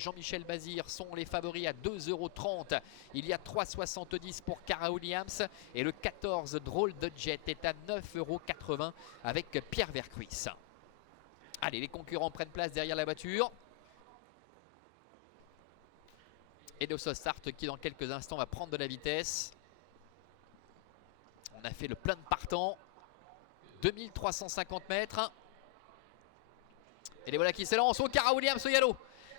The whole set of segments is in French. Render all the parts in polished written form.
Jean-Michel Bazir sont les favoris à 2,30 €. Il y a 3,70 € pour Cara Williams. Et le 14 Drôle de Jet est à 9,80 € avec Pierre Vercuis. Allez, les concurrents prennent place derrière la voiture. Et de ce start qui dans quelques instants va prendre de la vitesse. On a fait le plein de partants. 2350 mètres. Et les voilà qui s'élancent. Oh, Cara Williams au galop.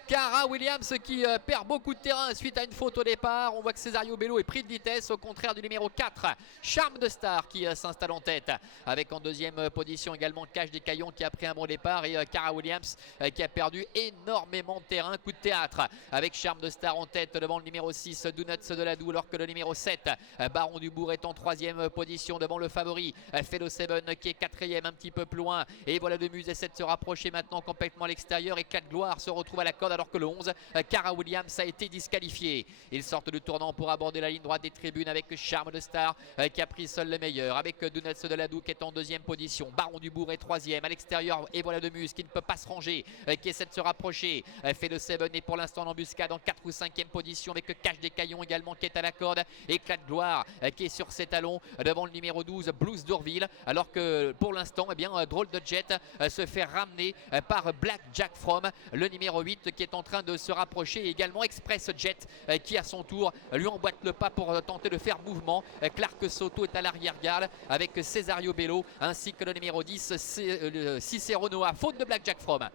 Cara Williams qui perd beaucoup de terrain suite à une faute au départ. On voit que Cesario Bello est pris de vitesse au contraire du numéro 4 Charme de Star qui s'installe en tête, avec en deuxième position également Cache des Caillons qui a pris un bon départ, et Cara Williams qui a perdu énormément de terrain. Coup de théâtre avec Charme de Star en tête devant le numéro 6 Donuts de la Doue, alors que le numéro 7 Baron du Bourg est en troisième position devant le favori Fellow Seven qui est quatrième un petit peu plus loin. Et voilà de Muse essaie de se rapprocher maintenant complètement à l'extérieur, et 4 Gloire se retrouve à la corde alors que le 11 Cara Williams a été disqualifié. Ils sortent du tournant pour aborder la ligne droite des tribunes avec Charme de Star qui a pris seul le meilleur, avec Donuts de la Doue qui est en deuxième position. Baron du Bourg est troisième à l'extérieur, et voilà de Muse qui ne peut pas se ranger, qui essaie de se rapprocher. Fellow Seven est pour l'instant en embuscade en 4 ou 5e position, avec Cache des Caillons également qui est à la corde, et Éclat de Gloire qui est sur ses talons devant le numéro 12 Blues d'Orville, alors que pour l'instant Drôle de Jet se fait ramener par Black Jack From, le numéro 8 qui est en train de se rapprocher, et également Express Jet qui à son tour lui emboîte le pas pour tenter de faire mouvement. Clark Soto est à l'arrière-garde avec Cesario Bello ainsi que le numéro 10 Cicero Noah. Faute de Black Jack From.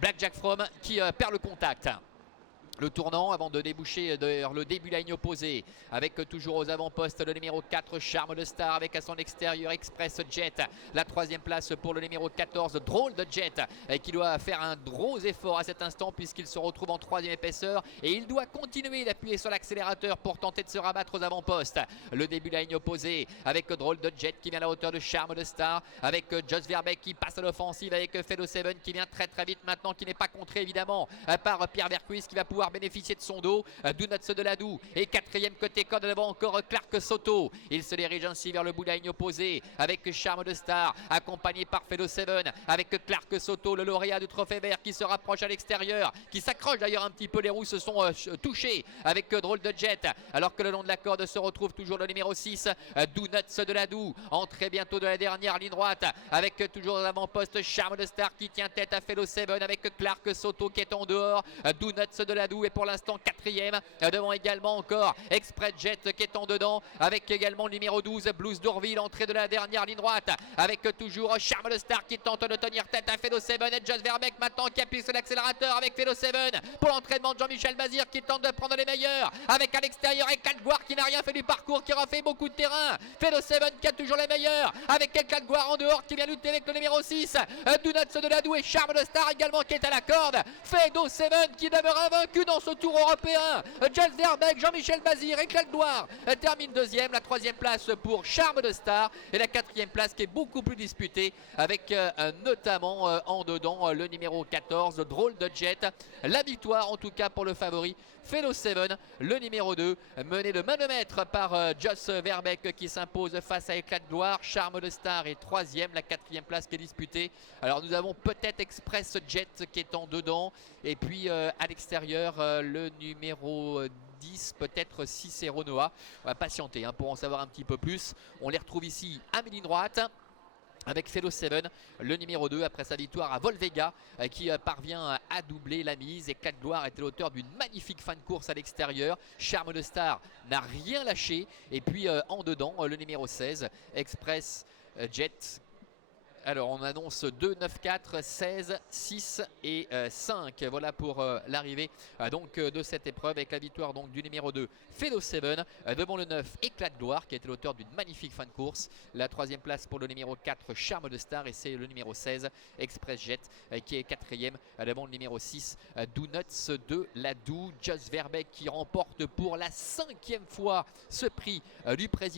Black Jack From qui perd le contact. Le tournant avant de déboucher le début de la ligne opposée, avec toujours aux avant-postes le numéro 4 Charme de Star, avec à son extérieur Express Jet. La troisième place pour le numéro 14 Drôle de Jet qui doit faire un gros effort à cet instant puisqu'il se retrouve en troisième épaisseur, et il doit continuer d'appuyer sur l'accélérateur pour tenter de se rabattre aux avant-postes. Le début de la ligne opposée avec Drôle de Jet qui vient à la hauteur de Charme de Star, avec Jos Verbeek qui passe à l'offensive, avec Fellow Seven qui vient très vite maintenant, qui n'est pas contré évidemment par Pierre Vercuis qui va pouvoir bénéficier de son dos. Donuts de la Doue et quatrième côté corde devant encore Clark Soto. Il se dirige ainsi vers le bout de la ligne opposée avec Charme de Star accompagné par Fellow Seven, avec Clark Soto, le lauréat du trophée vert, qui se rapproche à l'extérieur, qui s'accroche d'ailleurs un petit peu. Les roues se sont touchées avec Drôle de Jet, alors que le long de la corde se retrouve toujours le numéro 6 Donuts de la Doue, entrée bientôt de la dernière ligne droite, avec toujours l'avant-poste Charme de Star qui tient tête à Fellow Seven, avec Clark Soto qui est en dehors. Donuts de la Doue est pour l'instant quatrième, devant également encore Express Jet qui est en dedans, avec également le numéro 12 Blues d'Orville, entrée de la dernière ligne droite, avec toujours Charme de Star qui tente de tenir tête à Fellow Seven, et Jos Verbeek maintenant qui appuie sur l'accélérateur avec Fellow Seven pour l'entraînement de Jean-Michel Bazir qui tente de prendre les meilleurs, avec à l'extérieur Éclat de Gloire qui n'a rien fait du parcours, qui refait beaucoup de terrain. Fellow Seven qui a toujours les meilleurs, avec Éclat de Gloire en dehors qui vient lutter avec le numéro 6 Donuts de la Doue, et Charme de Star également qui est à la corde. Fellow Seven qui demeure invaincu dans ce tour européen. Jos Verbeek, Jean-Michel Bazir, Éclat de Gloire termine deuxième. La troisième place pour Charme de Star, et la quatrième place qui est beaucoup plus disputée avec notamment en dedans le numéro 14 Drôle de Jet. La victoire en tout cas pour le favori Fellow Seven, le numéro 2, mené de main de maître par Jos Verbeek qui s'impose face à Éclat de Gloire. Charme de Star est troisième, la quatrième place qui est disputée. Alors nous avons peut-être Express Jet qui est en dedans, et puis à l'extérieur le numéro 10, peut-être Cicero Noah. On va patienter pour en savoir un petit peu plus. On les retrouve ici à mi-ligne droite avec Fellow Seven, le numéro 2, après sa victoire à Volvega, qui parvient à doubler la mise. Et 4 Gloire était l'auteur d'une magnifique fin de course à l'extérieur. Charme de Star n'a rien lâché. Et puis en dedans, le numéro 16, Express Jet. Alors on annonce 2, 9, 4, 16, 6 et 5. Voilà pour l'arrivée de cette épreuve, avec la victoire donc du numéro 2 Fellow Seven devant le 9 Éclat de Gloire qui a été l'auteur d'une magnifique fin de course. La troisième place pour le numéro 4 Charme de Star, et c'est le numéro 16 Express Jet qui est quatrième devant le numéro 6 Donuts de la Doue. Jos Verbeek qui remporte pour la 5e fois ce prix du président.